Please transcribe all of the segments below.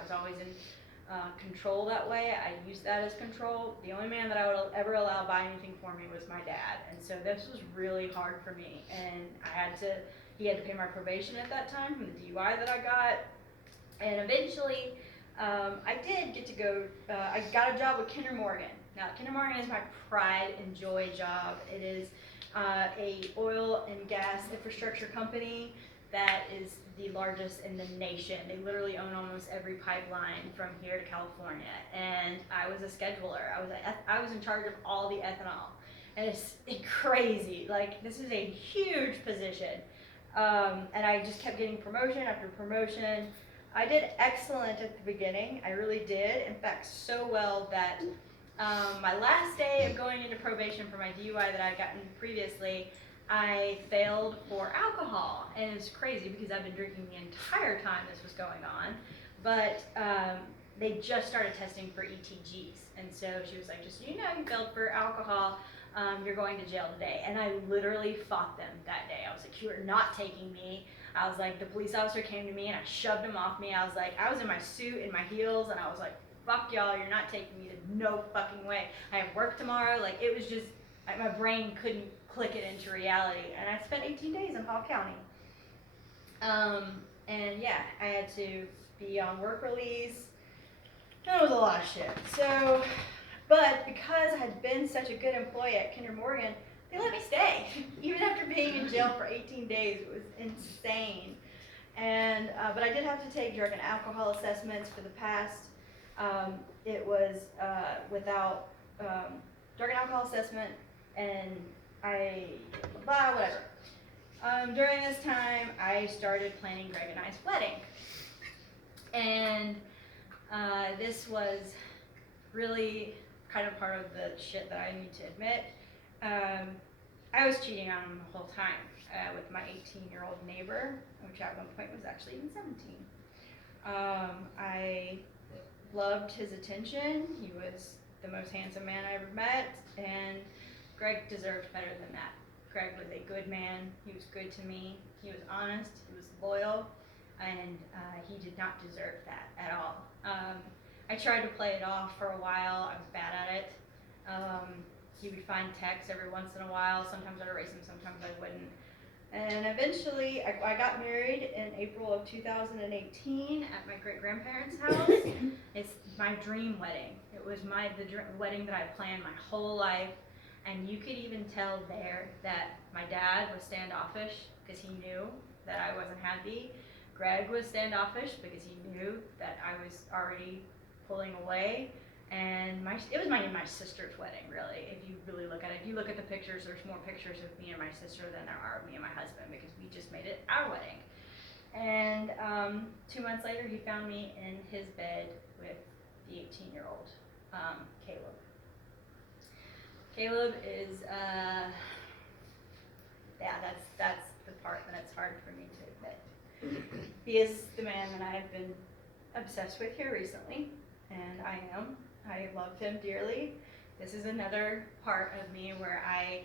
I was always in control that way. I used that as control. The only man that I would ever allow buy anything for me was my dad, and so this was really hard for me. And he had to pay my probation at that time from the DUI that I got, and eventually, I did get to go. I got a job with Kinder Morgan. Now, Kinder Morgan is my pride and joy job. It is a oil and gas infrastructure company that is the largest in the nation. They literally own almost every pipeline from here to California. And I was a scheduler. I was in charge of all the ethanol. And it's crazy. Like, this is a huge position. And I just kept getting promotion after promotion. I did excellent at the beginning. I really did. In fact, so well that my last day of going into probation for my DUI that I had gotten previously, I failed for alcohol. And it's crazy because I've been drinking the entire time this was going on. But they just started testing for ETGs. And so she was like, just so you know, you failed for alcohol. You're going to jail today. And I literally fought them that day. I was like, you are not taking me. I was like, the police officer came to me and I shoved him off me. I was like, I was in my suit and my heels and I was like, fuck y'all, you're not taking me. No fucking way. I have work tomorrow. Like, it was just, my brain couldn't click it into reality. And I spent 18 days in Hall County. And yeah, I had to be on work release. That was a lot of shit. So, but because I had been such a good employee at Kinder Morgan, they let me stay. Even after being in jail for 18 days, it was insane. And, but I did have to take drug and alcohol assessments for the past. It was without drug and alcohol assessment, and whatever. During this time, I started planning Greg and I's wedding. And this was really kind of part of the shit that I need to admit. I was cheating on him the whole time with my 18-year-old neighbor, which at one point was actually even 17. I loved his attention. He was the most handsome man I ever met, and Greg deserved better than that. Greg was a good man. He was good to me. He was honest. He was loyal, and he did not deserve that at all. I tried to play it off for a while. I was bad at it. He would find texts every once in a while. Sometimes I'd erase them, sometimes I wouldn't. And eventually, I got married in April of 2018 at my great-grandparents' house. It's my dream wedding. It was the wedding that I planned my whole life. And you could even tell there that my dad was standoffish because he knew that I wasn't happy. Greg was standoffish because he knew that I was already pulling away. And it was my sister's wedding, really, if you really look at it. If you look at the pictures, there's more pictures of me and my sister than there are of me and my husband because we just made it our wedding. And 2 months later, he found me in his bed with the 18-year-old, Caleb. Caleb is, that's the part that's hard for me to admit. He is the man that I have been obsessed with here recently, and I love him dearly. This is another part of me where I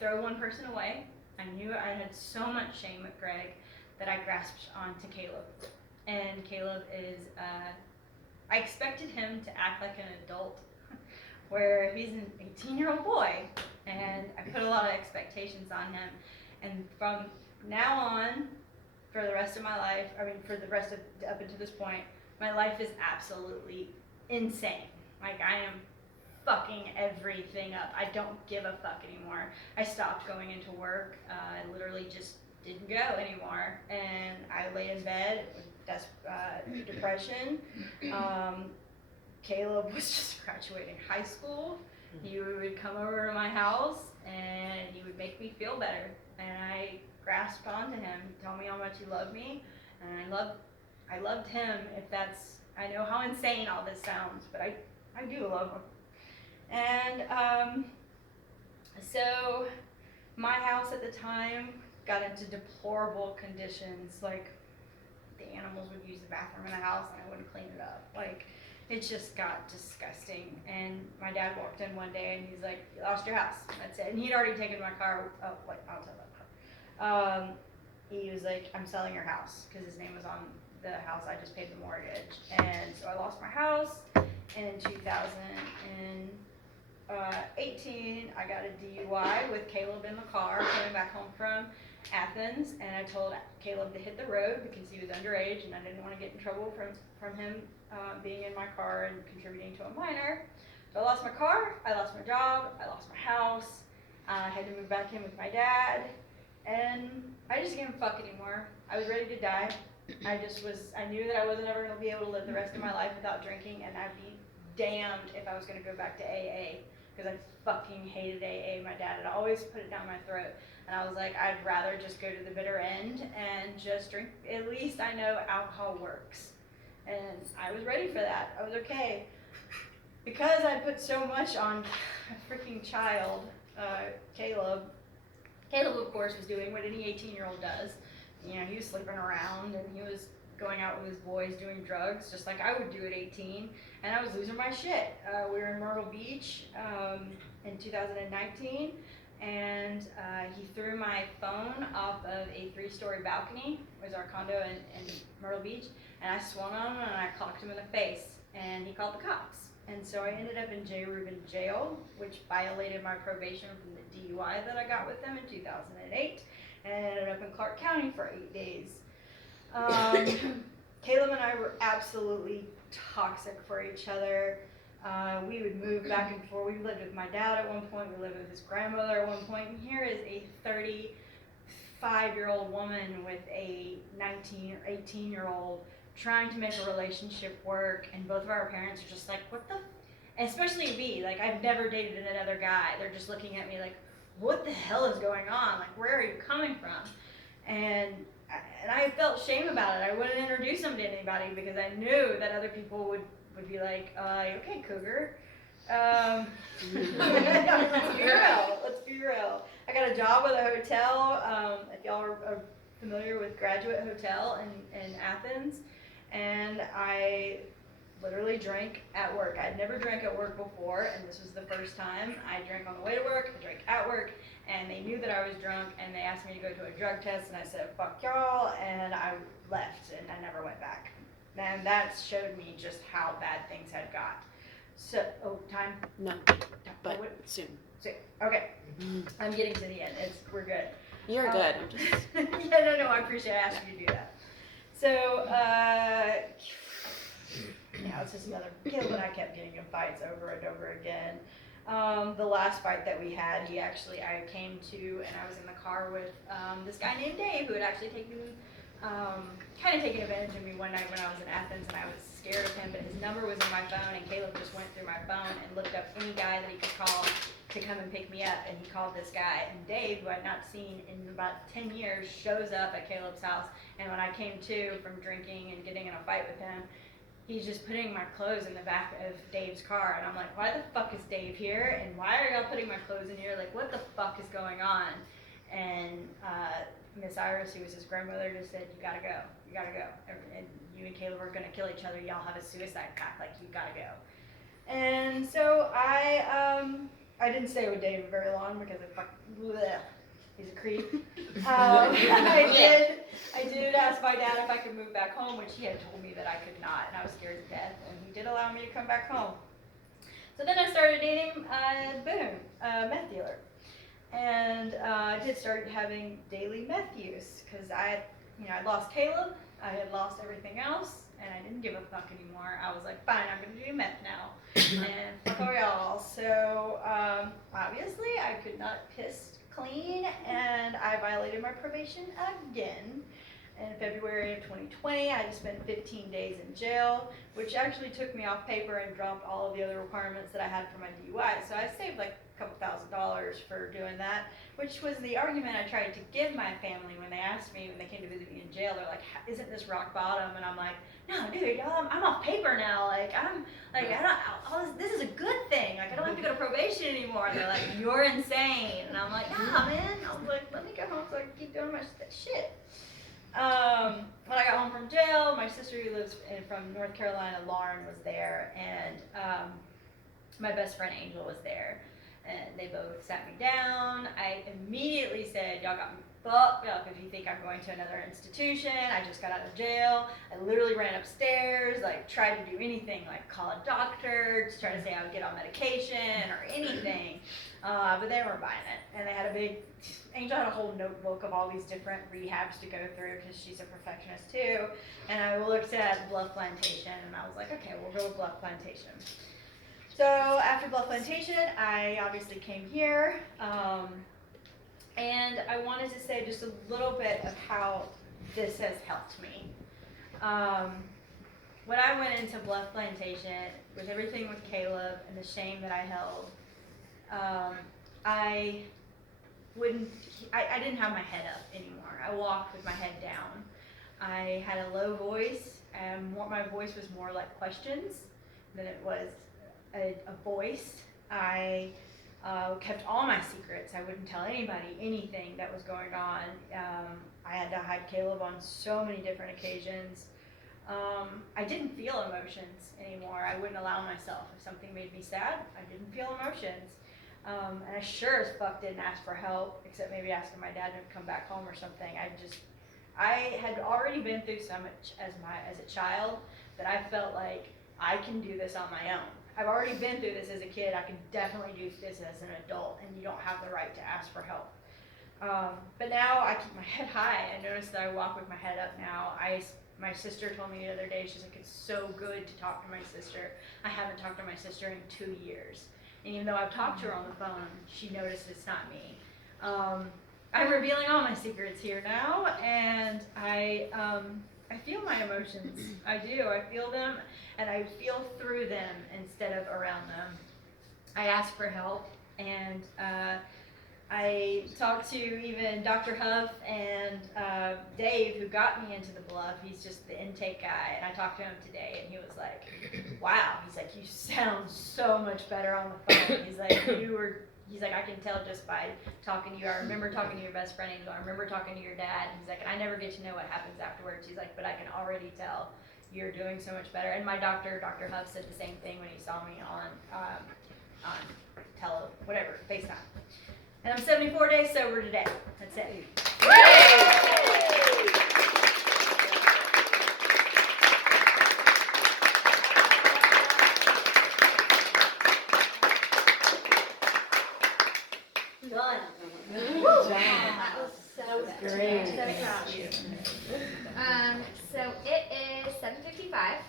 throw one person away. I knew I had so much shame with Greg that I grasped onto Caleb. And Caleb is, I expected him to act like an adult, where he's an 18-year-old boy, and I put a lot of expectations on him. And from now on, for the rest of my life, for the rest of, up until this point, my life is absolutely insane. Like, I am fucking everything up. I don't give a fuck anymore. I stopped going into work. I literally just didn't go anymore. And I laid in bed with depression. Caleb was just graduating high school. He would come over to my house and he would make me feel better. And I grasped onto him. He told me how much he loved me, and I loved him. I know how insane all this sounds, but I do love him. And so my house at the time got into deplorable conditions. Like, the animals would use the bathroom in the house and I wouldn't clean it up. Like, it just got disgusting. And my dad walked in one day and he's like, "You lost your house." That's it. And he'd already taken my car. Oh, wait, I'll tell that part. He was like, "I'm selling your house," because his name was on the house I just paid the mortgage. And so I lost my house, and in 2018, I got a DUI with Caleb in the car coming back home from Athens, and I told Caleb to hit the road because he was underage, and I didn't want to get in trouble from him being in my car and contributing to a minor. So I lost my car, I lost my job, I lost my house, I had to move back in with my dad, and I just didn't fuck anymore. I was ready to die. I knew that I wasn't ever going to be able to live the rest of my life without drinking, and I'd be damned if I was going to go back to AA, because I fucking hated AA. My dad had always put it down my throat, and I was like, I'd rather just go to the bitter end and just drink. At least I know alcohol works, and I was ready for that. I was okay. Because I put so much on a freaking child, Caleb, of course, was doing what any 18-year-old does. You know, he was sleeping around, and he was going out with his boys doing drugs, just like I would do at 18, and I was losing my shit. We were in Myrtle Beach in 2019, and he threw my phone off of a 3-story balcony. It was our condo in Myrtle Beach, and I swung on him, and I clocked him in the face, and he called the cops. And so I ended up in J. Rubin jail, which violated my probation from the DUI that I got with them in 2008, and I ended up in Clark County for 8 days. Caleb and I were absolutely toxic for each other. We would move back and forth. We lived with my dad at one point, we lived with his grandmother at one point, and here is a 35-year-old woman with a 19 or 18-year-old trying to make a relationship work, and both of our parents are just like, what the, especially me, like, I've never dated another guy. They're just looking at me like, what the hell is going on? Like, where are you coming from? And I felt shame about it. I wouldn't introduce him to anybody because I knew that other people would be like, okay, cougar. Let's be real. I got a job with a hotel, if y'all are familiar with Graduate Hotel in Athens, and I literally drank at work. I'd never drank at work before, and this was the first time. I drank on the way to work, I drank at work, and they knew that I was drunk, and they asked me to go to a drug test, and I said, fuck y'all, and I left, and I never went back. And that showed me just how bad things had got. So, time? No, but soon. Okay, I'm getting to the end. We're good. You're good. I'm just... Yeah, no, I appreciate it. I asked you to do that. So, it's just another, Caleb and I kept getting in fights over and over again. The last fight that we had, I came to, and I was in the car with this guy named Dave, who had actually taken advantage of me one night when I was in Athens, and I was scared of him, but his number was in my phone, and Caleb just went through my phone and looked up any guy that he could call to come and pick me up, and he called this guy, and Dave, who I'd not seen in about 10 years, shows up at Caleb's house, and when I came to from drinking and getting in a fight with him, he's just putting my clothes in the back of Dave's car, and I'm like, why the fuck is Dave here, and why are y'all putting my clothes in here, like, what the fuck is going on? And Miss Iris, who was his grandmother, just said, you gotta go, and you and Caleb are gonna kill each other, y'all have a suicide pact, like, you gotta go. And so I didn't stay with Dave very long because he's a creep. I did ask my dad if I could move back home, which he had told me that I could not, and I was scared to death, and he did allow me to come back home. So then I started dating Boone, a meth dealer, and I did start having daily meth use because I lost Caleb, I had lost everything else, and I didn't give a fuck anymore. I was like, fine, I'm gonna do meth now, and fuck all y'all. So obviously I could not piss clean, and I violated my probation again. In February of 2020, I just spent 15 days in jail, which actually took me off paper and dropped all of the other requirements that I had for my DUI. So I saved like a couple $1,000s for doing that, which was the argument I tried to give my family when they asked me, when they came to visit me in jail. They're like, isn't this rock bottom? And I'm like, no, dude, I'm off paper now. Like, this is a good thing. Like, I don't have to go to probation anymore. And they're like, you're insane. And I'm like, nah, man. I was like, let me go home so I can keep doing my shit. When I got home from jail, my sister who lives from North Carolina, Lauren, was there, and my best friend Angel was there, and they both sat me down. I immediately said, y'all got me fuck if you think I'm going to another institution. I just got out of jail. I literally ran upstairs, like tried to do anything, like call a doctor, to try to say I would get on medication or anything. But they weren't buying it. And they had Angel had a whole notebook of all these different rehabs to go through because she's a perfectionist too. And I looked at Bluff Plantation and I was like, okay, we'll go with Bluff Plantation. So after Bluff Plantation, I obviously came here. And I wanted to say just a little bit of how this has helped me. When I went into Bluff Plantation, with everything with Caleb and the shame that I held, I didn't have my head up anymore. I walked with my head down. I had a low voice, and my voice was more like questions than it was a voice. I kept all my secrets. I wouldn't tell anybody anything that was going on. I had to hide Caleb on so many different occasions. I didn't feel emotions anymore. I wouldn't allow myself. If something made me sad, I didn't feel emotions. And I sure as fuck didn't ask for help, except maybe asking my dad to come back home or something. I had already been through so much as a child that I felt like I can do this on my own. I've already been through this as a kid. I can definitely do this as an adult, and you don't have the right to ask for help. But now I keep my head high. I notice that I walk with my head up now. My sister told me the other day, she's like, it's so good to talk to my sister. I haven't talked to my sister in 2 years. And even though I've talked to her on the phone, she noticed it's not me. I'm revealing all my secrets here now, and I feel my emotions. I do. I feel them, and I feel through them instead of around them. I ask for help, and I talked to even Dr. Huff and Dave, who got me into the Bluff. He's just the intake guy, and I talked to him today, and he was like, wow. He's like, you sound so much better on the phone. He's like, I can tell just by talking to you. I remember talking to your best friend, Angel. I remember talking to your dad. He's like, and I never get to know what happens afterwards. He's like, but I can already tell you're doing so much better. And my Dr. Huff said the same thing when he saw me on FaceTime. And I'm 74 days sober today. That's it. Done. That was great. So proud of you. So it is 7:55.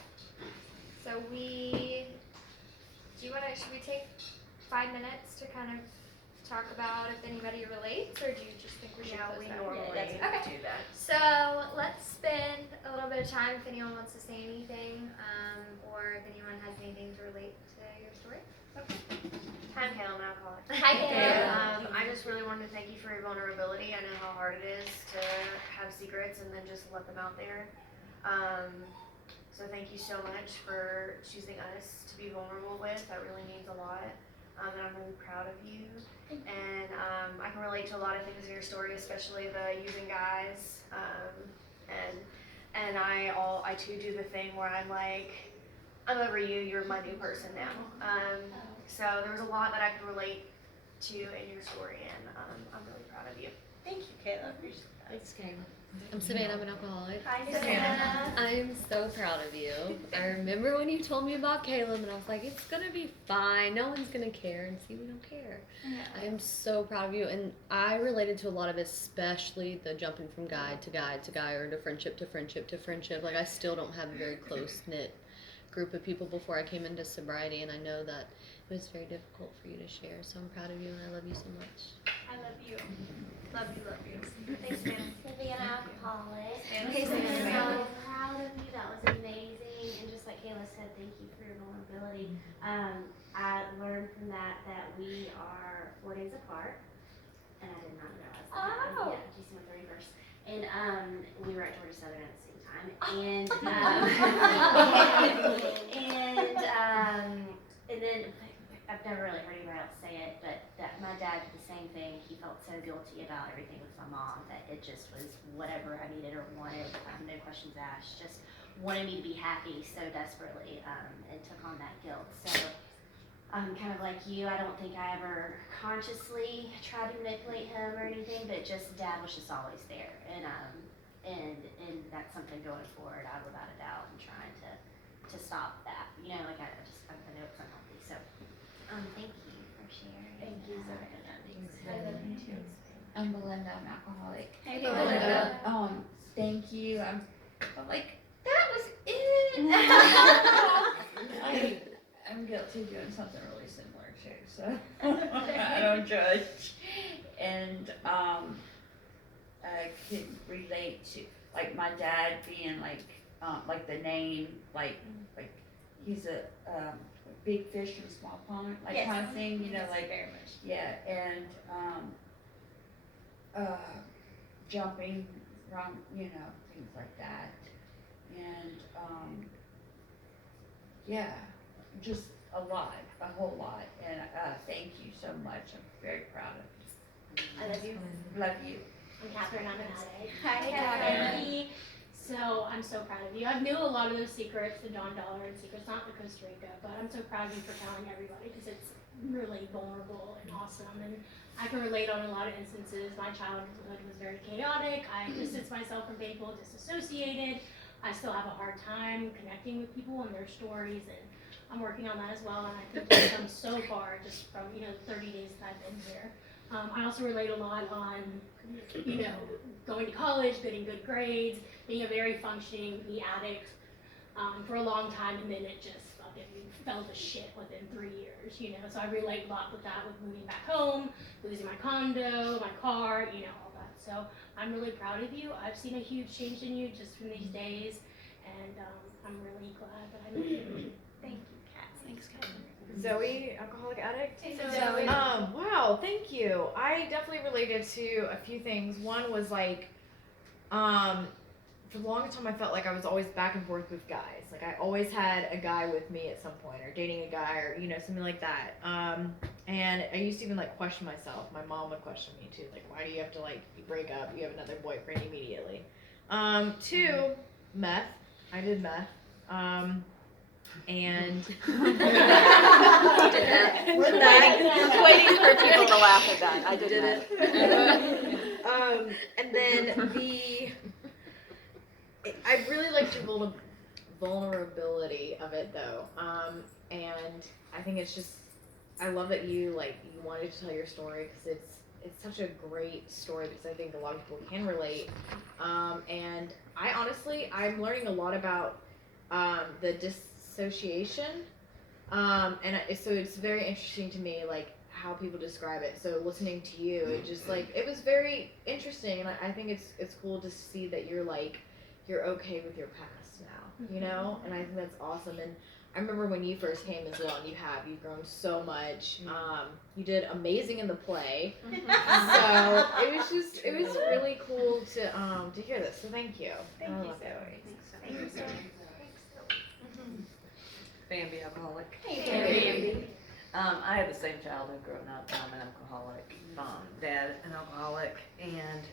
So should we take 5 minutes to kind of talk about if anybody relates, or do you just think we should close we that? normally Okay. do that. So let's spend a little bit of time if anyone wants to say anything, or if anyone has anything to relate to your story. Okay. Hi, I'm Hale, now call it. Hi, Hale. I just really wanted to thank you for your vulnerability. I know how hard it is to have secrets and then just let them out there. So thank you so much for choosing us to be vulnerable with. That really means a lot. And I'm really proud of you. And I can relate to a lot of things in your story, especially the using guys. And I too do the thing where I'm like, I'm over you, you're my new person now. So there was a lot that I could relate to in your story, and I'm really proud of you. Thank you, Kayla. Appreciate that. Thanks, Kayla. I'm Savannah, I'm an alcoholic. Hi, Savannah. I'm so proud of you. I remember when you told me about Caleb, and I was like, it's gonna be fine. No one's gonna care. And see, we don't care. Yeah. I am so proud of you, and I related to a lot of it, especially the jumping from guy to guy to guy, or to friendship to friendship to friendship. Like, I still don't have a very close-knit group of people before I came into sobriety, and I know that it was very difficult for you to share. So I'm proud of you, and I love you so much. I love you. Love you, love you. Thanks, man. Savannah, alcoholic. Hey, I'm Savannah. so proud of you. That was amazing. And just like Kayla said, thank you for your vulnerability. I learned from that we are 4 days apart. And I did not realize that. Oh. Yeah, December 31st. And we were at Georgia Southern at the same time. And then I've never really heard anybody else say it, but that my dad did the same thing. He felt so guilty about everything with my mom that it just was whatever I needed or wanted, no questions asked, just wanted me to be happy so desperately, and took on that guilt. So kind of like you, I don't think I ever consciously tried to manipulate him or anything, but just Dad was just always there, and that's something going forward. I without a doubt am trying to stop that. You know, like I know it's unhealthy. So, thank you for sharing. Thank you so much. I love you too. I'm Belinda, I'm alcoholic. Hey, Belinda. Thank you. I'm like, that was it. I'm guilty of doing something really similar too, so I don't judge. And I can relate to like my dad being like the name like he's a big fish in a small pond like Yes. kind of thing, you know, like very much. yeah, and jumping from, you know, things like that. And yeah, just a whole lot. And thank you so much. I'm very proud of you. I love you. Love you. I'm Catherine. I'm an addict. Hi, Catherine. So I'm so proud of you. I knew a lot of those secrets, the John Dollar and secrets, not the Costa Rica, but I'm so proud of you for telling everybody because it's really vulnerable and awesome. And I can relate on a lot of instances. My childhood was very chaotic. I distanced myself from people, disassociated. I still have a hard time connecting with people and their stories, and I'm working on that as well. And I think I've come so far just from, 30 days that I've been here. I also relate a lot on, going to college, getting good grades, being a very functioning addict for a long time, and then it just fucking fell to shit within 3 years, So I relate a lot with that, with moving back home, losing my condo, my car, all that. So I'm really proud of you. I've seen a huge change in you just from these days, and I'm really glad that I met you. Thank you, Kat. Thanks, Kevin. Zoe, alcoholic addict. Hey, Zoe. Wow, thank you. I definitely related to a few things. One was like, for the longest time I felt like I was always back and forth with guys. Like I always had a guy with me at some point, or dating a guy, or something like that. And I used to even like question myself. My mom would question me too, like why do you have to you break up? You have another boyfriend immediately. Two, meth. I did meth. And Waiting for people to laugh at that. I did it. and then I really liked your vulnerability of it though. And I think it's just, I love that you wanted to tell your story because it's such a great story because I think a lot of people can relate. And I'm learning a lot about the dissociation. So it's very interesting to me, how people describe it. So listening to you, it just it was very interesting, and I think it's cool to see that you're okay with your past now, and I think that's awesome. And I remember when you first came as well, and you've grown so much. You did amazing in the play, so it was really cool to hear this. So thank you. Thank I you, love it. Zoe. Thank you, Zoe. Bambi alcoholic. Hey, Bambi. I had the same childhood growing up. I'm an alcoholic. Dad, an alcoholic, and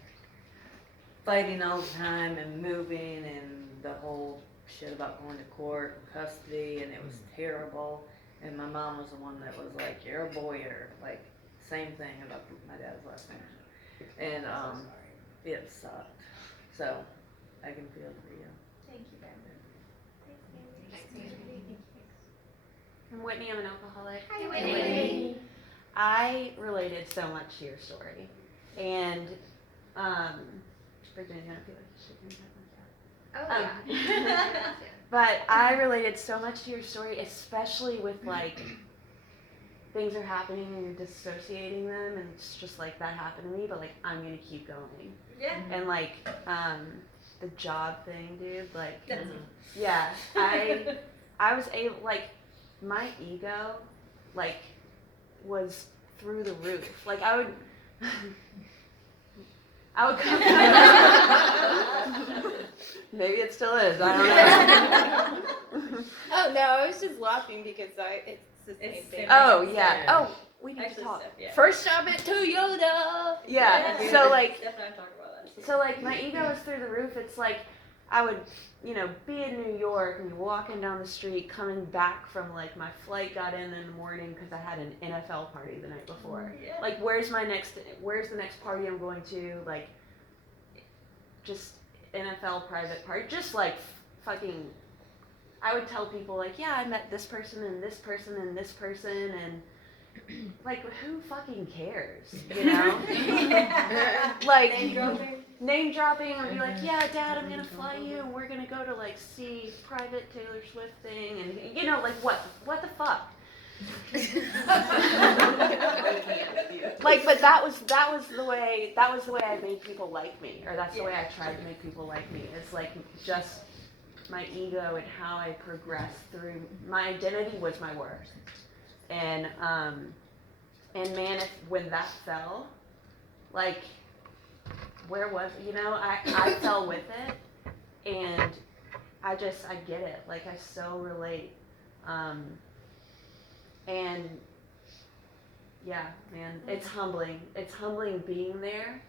fighting all the time and moving and the whole shit about going to court and custody, and it was terrible. And my mom was the one that was like, "You're a boyer," same thing about my dad's last name. And it sucked. So I can feel for you. Thank you, Ben. I'm Whitney. I'm an alcoholic. Hi, Whitney. I related so much to your story, and Virginia, I feel like she can Oh, yeah. But I related so much to your story, especially with things are happening and you're dissociating them, and it's just that happened to me, but I'm gonna keep going. Yeah. And the job thing, dude, That's yeah, I was able, my ego, was through the roof. I would come. Maybe it still is. I don't know. Oh no, I was just laughing because it's the same thing. Oh yeah. Oh, we need to Actually, talk. Steph, yeah. First job at Toyota. Yeah. Yeah. So Steph and I talk about that too. So my ego is through the roof. It's I would, you know, be in New York and walking down the street, coming back from like my flight got in the morning because I had an NFL party the night before. Yeah. Like, where's the next party I'm going to? Like, just NFL private party, just like fucking. I would tell people like, yeah, I met this person and this person and this person, and like, who fucking cares, you know? Like name dropping and be like, yeah, Dad, I'm gonna fly you and we're gonna go to like see private Taylor Swift thing, and you know, like what the fuck? Like, but that was the way I made people like me, or that's the way I tried to make people like me. It's like just my ego and how I progressed through. My identity was my worth, and man, when that fell, like, where was, you know, I fell with it, and I get it, like, I so relate, and yeah, man, it's humbling being there,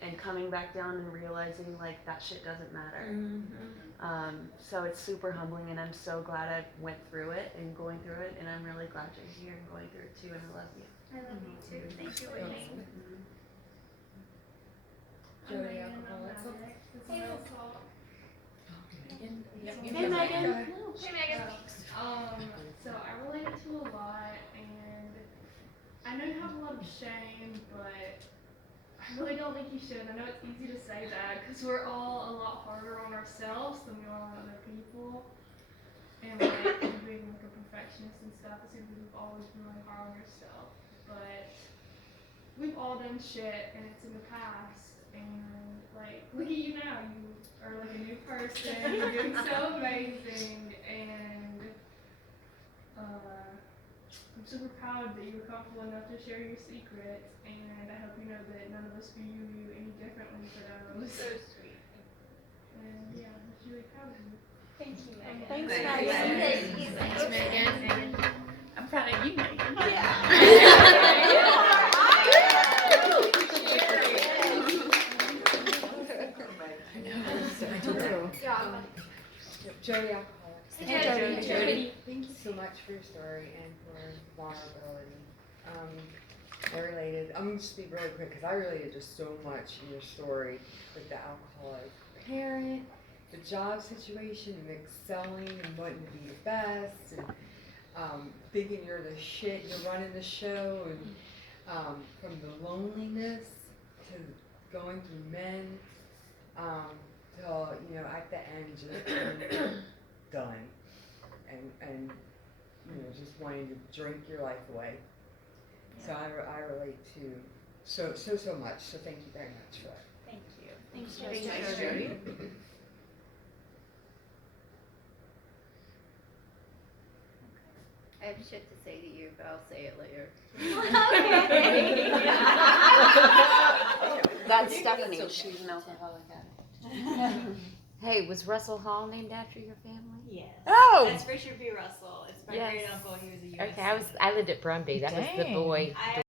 and coming back down and realizing, like, that shit doesn't matter. So it's super humbling, and I'm so glad I went through it and going through it, and I'm really glad you're here and going through it too, and I love you. I love you too. Thank you, Whitney. Jody, alcoholics. Hey, Megan. Hey, Megan. So I related to a lot, and I know you have a lot of shame, but I really don't think you should. I know it's easy to say that because we're all a lot harder on ourselves than we are on other people. And like being like a perfectionist and stuff, it seems like we've always been really hard on ourselves. But we've all done shit, and it's in the past. And like, look at you now. You are like a new person. You're doing so amazing, and I'm super proud that you were comfortable enough to share your secrets. And I hope you know that none of us view you any differently for those. So sweet. And yeah, I'm just really proud of you. Thank you, Megan. Thanks, Megan. Megan. Megan. I'm proud of you, Megan. Jody Alcoholics. Hey, Jody. Thank you so much for your story and for vulnerability. I related, I'm gonna just be really quick because I related just so much in your story with the alcoholic parent, the job situation, and excelling and wanting to be the best, and thinking you're the shit, you're running the show, and from the loneliness to going through men, till, you know, at the end just being done, and you know, just wanting to drink your life away. So I relate to so much. So thank you very much for that. Thank you. Thanks, Jody. Jody. Thanks, Jody. I have shit to say to you, but I'll say it later. That's Stephanie. She's an alcoholic addict. Hey, was Russell Hall named after your family? Yes. Oh! That's Richard B. Russell. It's my Yes. great uncle. He was a U.S. Okay, I lived at Brumby. That was the Dang. boy.